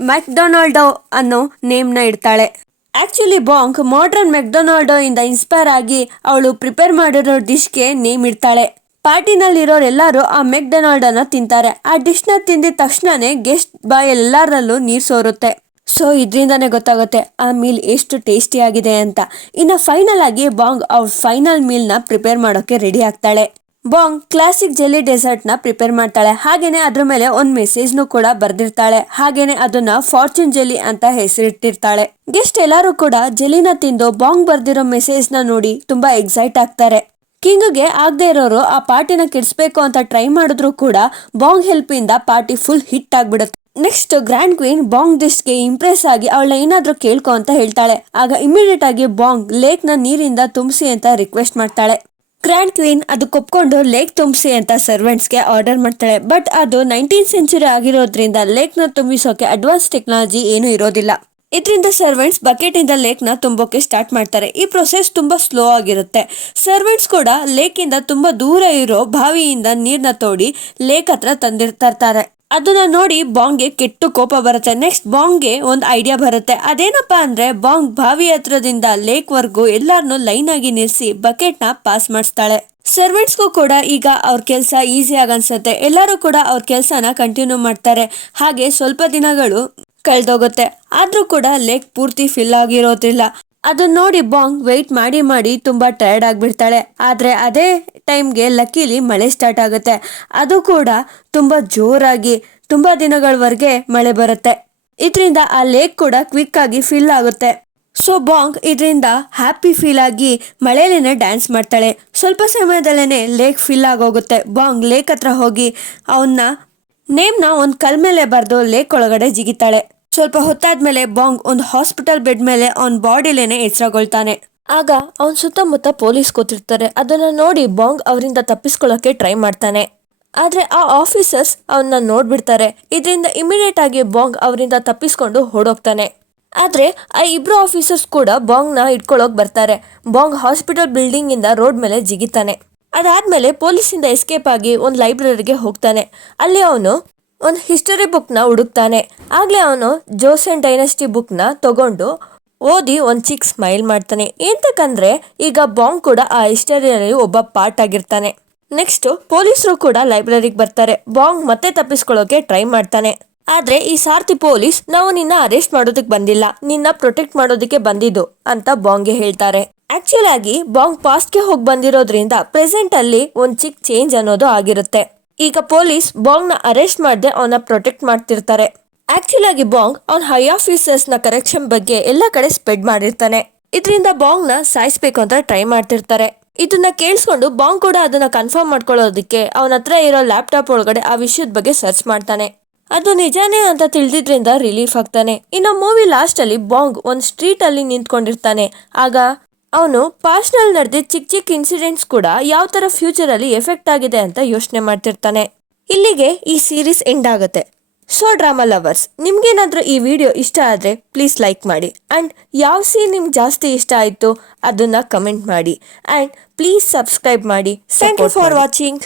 ಮ್ಯಾಕ್ಡೊನಾಲ್ಡೋ ಅನ್ನೋ ನೇಮ್ನ ಇಡ್ತಾಳೆ. ಆಕ್ಚುಲಿ ಬಾಂಕ್ ಮಾಡ್ರನ್ ಮೆಕ್ಡೊನಾಲ್ಡೋ ಇಂದ ಇನ್ಸ್ಪೈರ್ ಆಗಿ ಅವಳು ಪ್ರಿಪೇರ್ ಮಾಡಿರೋ ಡಿಶ್ಗೆ ನೇಮ್ ಇಡ್ತಾಳೆ. ಪಾರ್ಟಿನಲ್ಲಿರೋರೆಲ್ಲರೂ ಆ ಮೆಕ್ಡೊನಾಲ್ಡ್ ಅನ್ನ ತಿಂತಾರೆ. ಆ ಡಿಶ್ನ ತಿಂದಿದ ತಕ್ಷಣನೇ ಗೆಸ್ಟ್ ಬಾಯ್ ಎಲ್ಲರಲ್ಲೂ ನೀರ್ ಸೋರುತ್ತೆ. ಸೊ, ಇದರಿಂದನೇ ಗೊತ್ತಾಗುತ್ತೆ ಆ ಮೀಲ್ ಎಷ್ಟು ಟೇಸ್ಟಿ ಆಗಿದೆ ಅಂತ. ಇನ್ನು ಫೈನಲ್ ಆಗಿ ಬಾಂಗ್ ಅವ್ರ ಫೈನಲ್ ಮೀಲ್ನ ಪ್ರಿಪೇರ್ ಮಾಡೋಕೆ ರೆಡಿ ಆಗ್ತಾಳೆ. ಬಾಂಗ್ ಕ್ಲಾಸಿಕ್ ಜೆಲ್ಲಿ ಡೆಸರ್ಟ್ನ ಪ್ರಿಪೇರ್ ಮಾಡ್ತಾಳೆ. ಹಾಗೇನೆ ಅದ್ರ ಮೇಲೆ ಒಂದ್ ಮೆಸೇಜ್ ನು ಕೂಡ ಬರ್ದಿರ್ತಾಳೆ. ಹಾಗೇನೆ ಅದನ್ನ ಫಾರ್ಚೂನ್ ಜೆಲ್ಲಿ ಅಂತ ಹೆಸರಿಟ್ಟಿರ್ತಾಳೆ. ಗೆಸ್ಟ್ ಎಲ್ಲರೂ ಕೂಡ ಜೆಲಿನ ತಿಂದು ಬಾಂಗ್ ಬರ್ದಿರೋ ಮೆಸೇಜ್ನ ನೋಡಿ ತುಂಬಾ ಎಕ್ಸೈಟ್ ಆಗ್ತಾರೆ. ಕಿಂಗ್ಗೆ ಆಗದೆ ಇರೋರು ಆ ಪಾರ್ಟಿನ ಕೆಡಿಸ್ಬೇಕು ಅಂತ ಟ್ರೈ ಮಾಡಿದ್ರು ಕೂಡ ಬಾಂಗ್ ಹೆಲ್ಪ್ ಇಂದ ಪಾರ್ಟಿ ಫುಲ್ ಹಿಟ್ ಆಗ್ಬಿಡುತ್ತೆ. ನೆಕ್ಸ್ಟ್ ಗ್ರ್ಯಾಂಡ್ ಕ್ವೀನ್ ಬಾಂಗ್ಗೆ ಇಂಪ್ರೆಸ್ ಆಗಿ ಅವಳ ಏನಾದ್ರೂ ಕೇಳ್ಕೊ ಅಂತ ಹೇಳ್ತಾಳೆ. ಆಗ ಇಮಿಡಿಯೇಟ್ ಆಗಿ ಬಾಂಗ್ ಲೇಕ್ನ ನೀರಿಂದ ತುಂಬಿಸಿ ಅಂತ ರಿಕ್ವೆಸ್ಟ್ ಮಾಡ್ತಾಳೆ. ಗ್ರ್ಯಾಂಡ್ ಕ್ವೀನ್ ಅದು ಕೊಪ್ಕೊಂಡು ಲೇಕ್ ತುಂಬಿಸಿ ಅಂತ ಸರ್ವೆಂಟ್ಸ್ಗೆ ಆರ್ಡರ್ ಮಾಡ್ತಾಳೆ. ಬಟ್ ಅದು ನೈನ್ಟೀನ್ ಸೆಂಚುರಿ ಆಗಿರೋದ್ರಿಂದ ಲೇಕ್ನ ತುಂಬಿಸೋಕೆ ಅಡ್ವಾನ್ಸ್ ಟೆಕ್ನಾಲಜಿ ಏನು ಇರೋದಿಲ್ಲ. ಇದರಿಂದ ಸರ್ವೆಂಟ್ಸ್ ಬಕೆಟ್ ಇಂದ ಲೇಕ್ನ ತುಂಬೋಕೆ ಸ್ಟಾರ್ಟ್ ಮಾಡ್ತಾರೆ. ಈ ಪ್ರೊಸೆಸ್ ತುಂಬಾ ಸ್ಲೋ ಆಗಿರುತ್ತೆ. ಸರ್ವೆಂಟ್ಸ್ ಕೂಡ ಲೇಕ್ ಇಂದ ತುಂಬಾ ದೂರ ಇರೋ ಬಾವಿಯಿಂದ ನೀರನ್ನ ತೋಡಿ ಲೇಕ್ ಹತ್ರ ತಂದಿರ್ತಾರೆ ಅದನ್ನ ನೋಡಿ ಬಾಂಗ್ಗೆ ಕೆಟ್ಟು ಕೋಪ ಬರುತ್ತೆ. ನೆಕ್ಸ್ಟ್ ಬಾಂಗ್ಗೆ ಒಂದು ಐಡಿಯಾ ಬರುತ್ತೆ. ಅದೇನಪ್ಪಾ ಅಂದ್ರೆ ಬಾಂಗ್ ಬಾವಿ ಹತ್ರದಿಂದ ಲೇಕ್ ವರ್ಗು ಎಲ್ಲಾರನ್ನು ಲೈನ್ ಆಗಿ ನಿಲ್ಸಿ ಬಕೆಟ್ನ ಪಾಸ್ ಮಾಡಿಸ್ತಾಳೆ. ಸರ್ವೆಂಟ್ಸ್ಗೂ ಕೂಡ ಈಗ ಅವ್ರ ಕೆಲಸ ಈಸಿ ಆಗಿ ಅನ್ಸುತ್ತೆ. ಎಲ್ಲರೂ ಕೂಡ ಅವ್ರ ಕೆಲಸನ ಕಂಟಿನ್ಯೂ ಮಾಡ್ತಾರೆ. ಹಾಗೆ ಸ್ವಲ್ಪ ದಿನಗಳು ಕಳೆದೋಗುತ್ತೆ. ಆದ್ರೂ ಕೂಡ ಲೇಕ್ ಪೂರ್ತಿ ಫಿಲ್ ಆಗಿರೋದಿಲ್ಲ. ಅದನ್ನ ನೋಡಿ ಬಾಂಗ್ ವೆಯ್ಟ್ ಮಾಡಿ ಮಾಡಿ ತುಂಬಾ ಟಯರ್ಡ್ ಆಗ್ಬಿಡ್ತಾಳೆ ಆದ್ರೆ ಅದೇ ಟೈಮ್ಗೆ ಲಕ್ಕಿಲಿ ಮಳೆ ಸ್ಟಾರ್ಟ್ ಆಗುತ್ತೆ. ಅದು ಕೂಡ ತುಂಬ ಜೋರಾಗಿ ತುಂಬ ದಿನಗಳವರೆಗೆ ಮಳೆ ಬರುತ್ತೆ. ಇದರಿಂದ ಆ ಲೇಕ್ ಕೂಡ ಕ್ವಿಕ್ ಆಗಿ ಫಿಲ್ ಆಗುತ್ತೆ. ಸೊ ಬಾಂಗ್ ಇದರಿಂದ ಹ್ಯಾಪಿ ಫೀಲ್ ಆಗಿ ಮಳೆಯಲ್ಲೇ ಡ್ಯಾನ್ಸ್ ಮಾಡ್ತಾಳೆ. ಸ್ವಲ್ಪ ಸಮಯದಲ್ಲೇ ಲೇಕ್ ಫಿಲ್ ಆಗೋಗುತ್ತೆ. ಬಾಂಗ್ ಲೇಕ್ ಹತ್ರ ಹೋಗಿ ಅವನ್ನ ನೇಮ್ನ ಒಂದು ಕಲ್ ಮೇಲೆ ಬರೆದು ಲೇಕ್ ಒಳಗಡೆ ಜಿಗಿತಾಳೆ. ಸ್ವಲ್ಪ ಹೊತ್ತಾದ್ಮೇಲೆ ಬಾಂಗ್ ಒಂದು ಹಾಸ್ಪಿಟಲ್ ಬೆಡ್ ಮೇಲೆ ಅವನ ಬಾಡಿಲೇನೆ ಎಚ್ಚರಗೊಳ್ತಾನೆ ಆಗ ಅವನ್ ಸುತ್ತಮುತ್ತ ಪೊಲೀಸ್ ಕೂತಿರ್ತಾರೆ. ಅದನ್ನ ನೋಡಿ ಬಾಂಗ್ ಅವರಿಂದ ತಪ್ಪಿಸ್ಕೊಳ್ಳೋಕೆ ಟ್ರೈ ಮಾಡ್ತಾನೆ. ಆದ್ರೆ ಆ ಆಫೀಸರ್ಸ್ ಅವನ್ನ ನೋಡ್ಬಿಡ್ತಾರೆ. ಇದರಿಂದ ಇಮಿಡಿಯೇಟ್ ಆಗಿ ಬಾಂಗ್ ಅವರಿಂದ ತಪ್ಪಿಸ್ಕೊಂಡು ಓಡೋಗ್ತಾನೆ. ಆದ್ರೆ ಆ ಇಬ್ರು ಆಫೀಸರ್ಸ್ ಕೂಡ ಬಾಂಗ್ನ ಇಟ್ಕೊಳ್ಳೋಕೆ ಬರ್ತಾರೆ. ಬಾಂಗ್ ಹಾಸ್ಪಿಟಲ್ ಬಿಲ್ಡಿಂಗ್ ಇಂದ ರೋಡ್ ಮೇಲೆ ಜಿಗಿತಾನೆ. ಅದಾದ್ಮೇಲೆ ಪೊಲೀಸಿಂದ ಎಸ್ಕೇಪ್ ಆಗಿ ಒಂದು ಲೈಬ್ರರಿಗೆ ಹೋಗ್ತಾನೆ. ಅಲ್ಲಿ ಅವನು ಒಂದು ಹಿಸ್ಟರಿ ಬುಕ್ನ ಹುಡುಕ್ತಾನೆ. ಆಗ್ಲೇ ಅವನು ಜೋಸೆನ್ ಡೈನಸ್ಟಿ ಬುಕ್ನ ತಗೊಂಡು ಓದಿ ಒಂದು ಚಿಕ್ ಸ್ಮೈಲ್ ಮಾಡ್ತಾನೆ. ಎಂತಕ್ಕಂದ್ರೆ ಈಗ ಬಾಂಗ್ ಕೂಡ ಆ ಹಿಸ್ಟರಿಯಲ್ಲಿ ಒಬ್ಬ ಪಾರ್ಟ್ ಆಗಿರ್ತಾನೆ. ನೆಕ್ಸ್ಟ್ ಪೊಲೀಸರು ಕೂಡ ಲೈಬ್ರರಿಗೆ ಬರ್ತಾರೆ. ಬಾಂಗ್ ಮತ್ತೆ ತಪ್ಪಿಸ್ಕೊಳ್ಳೋಕೆ ಟ್ರೈ ಮಾಡ್ತಾನೆ. ಆದ್ರೆ ಈ ಸಾರ್ತಿ ಪೊಲೀಸ್ ನಾವು ನಿನ್ನ ಅರೆಸ್ಟ್ ಮಾಡೋದಕ್ಕೆ ಬಂದಿಲ್ಲ. ನಿನ್ನ ಪ್ರೊಟೆಕ್ಟ್ ಮಾಡೋದಕ್ಕೆ ಬಂದಿದ್ದು ಅಂತ ಬಾಂಗ್ಗೆ ಹೇಳ್ತಾರೆ. ಆಕ್ಚುಲ್ ಆಗಿ ಬಾಂಗ್ ಪಾಸ್ಟ್ಗೆ ಹೋಗಿ ಬಂದಿರೋದ್ರಿಂದ ಪ್ರೆಸೆಂಟ್ ಅಲ್ಲಿ ಒಂದ್ ಚಿಕ್ ಚೇಂಜ್ ಅನ್ನೋದು ಆಗಿರುತ್ತೆ. ಈಗ ಪೊಲೀಸ್ ಬಾಂಗ್ನ ಅರೆಸ್ಟ್ ಮಾಡದೆ ಅವನ ಪ್ರೊಟೆಕ್ಟ್ ಮಾಡ್ತಿರ್ತಾರೆ. ಆಕ್ಚುಲ್ ಆಗಿ ಬಾಂಗ್ ಅವ್ನ ಹೈ ಆಫೀಸರ್ಸ್ನ ಕರೆಕ್ಷನ್ ಬಗ್ಗೆ ಎಲ್ಲ ಕಡೆ ಸ್ಪ್ರೆಡ್ ಮಾಡಿರ್ತಾನೆ. ಇದರಿಂದ ಬಾಂಗ್ನ ಸಾಯಿಸ್ಬೇಕು ಅಂತ ಟ್ರೈ ಮಾಡ್ತಿರ್ತಾರೆ. ಇದನ್ನ ಕೇಳಿಸ್ಕೊಂಡು ಬಾಂಗ್ ಕೂಡ ಅದನ್ನ ಕನ್ಫರ್ಮ್ ಮಾಡ್ಕೊಳ್ಳೋದಕ್ಕೆ ಅವನ ಹತ್ರ ಇರೋ ಲ್ಯಾಪ್ಟಾಪ್ ಒಳಗಡೆ ಆ ವಿಷಯದ ಬಗ್ಗೆ ಸರ್ಚ್ ಮಾಡ್ತಾನೆ. ಅದು ನಿಜಾನೇ ಅಂತ ತಿಳಿದಿದ್ರಿಂದ ರಿಲೀಫ್ ಆಗ್ತಾನೆ. ಇನ್ನು ಮೂವಿ ಲಾಸ್ಟ್ ಅಲ್ಲಿ ಬಾಂಗ್ ಒಂದು ಸ್ಟ್ರೀಟ್ ಅಲ್ಲಿ ನಿಂತ್ಕೊಂಡಿರ್ತಾನೆ. ಆಗ ಅವನು ಪಾಸ್ಟ್ನಲ್ಲಿ ನಡೆದಿದ್ದ ಚಿಕ್ಕ ಚಿಕ್ಕ ಇನ್ಸಿಡೆಂಟ್ಸ್ ಕೂಡ ಯಾವ ತರ ಫ್ಯೂಚರ್ ಅಲ್ಲಿ ಎಫೆಕ್ಟ್ ಆಗಿದೆ ಅಂತ ಯೋಚನೆ ಮಾಡ್ತಿರ್ತಾನೆ. ಇಲ್ಲಿಗೆ ಈ ಸೀರೀಸ್ ಎಂಡ್ ಆಗುತ್ತೆ. ಸೊ ಡ್ರಾಮಾ ಲವರ್ಸ್ ನಿಮ್ಗೇನಾದ್ರೂ ಈ ವಿಡಿಯೋ ಇಷ್ಟ ಆದರೆ ಪ್ಲೀಸ್ ಲೈಕ್ ಮಾಡಿ. ಆ್ಯಂಡ್ ಯಾವ ಸೀನ್ ನಿಮ್ಗೆ ಜಾಸ್ತಿ ಇಷ್ಟ ಆಯಿತು ಅದನ್ನ ಕಮೆಂಟ್ ಮಾಡಿ. ಆ್ಯಂಡ್ ಪ್ಲೀಸ್ ಸಬ್ಸ್ಕ್ರೈಬ್ ಮಾಡಿ ಥ್ಯಾಂಕ್ ಯು ಫಾರ್ ವಾಚಿಂಗ್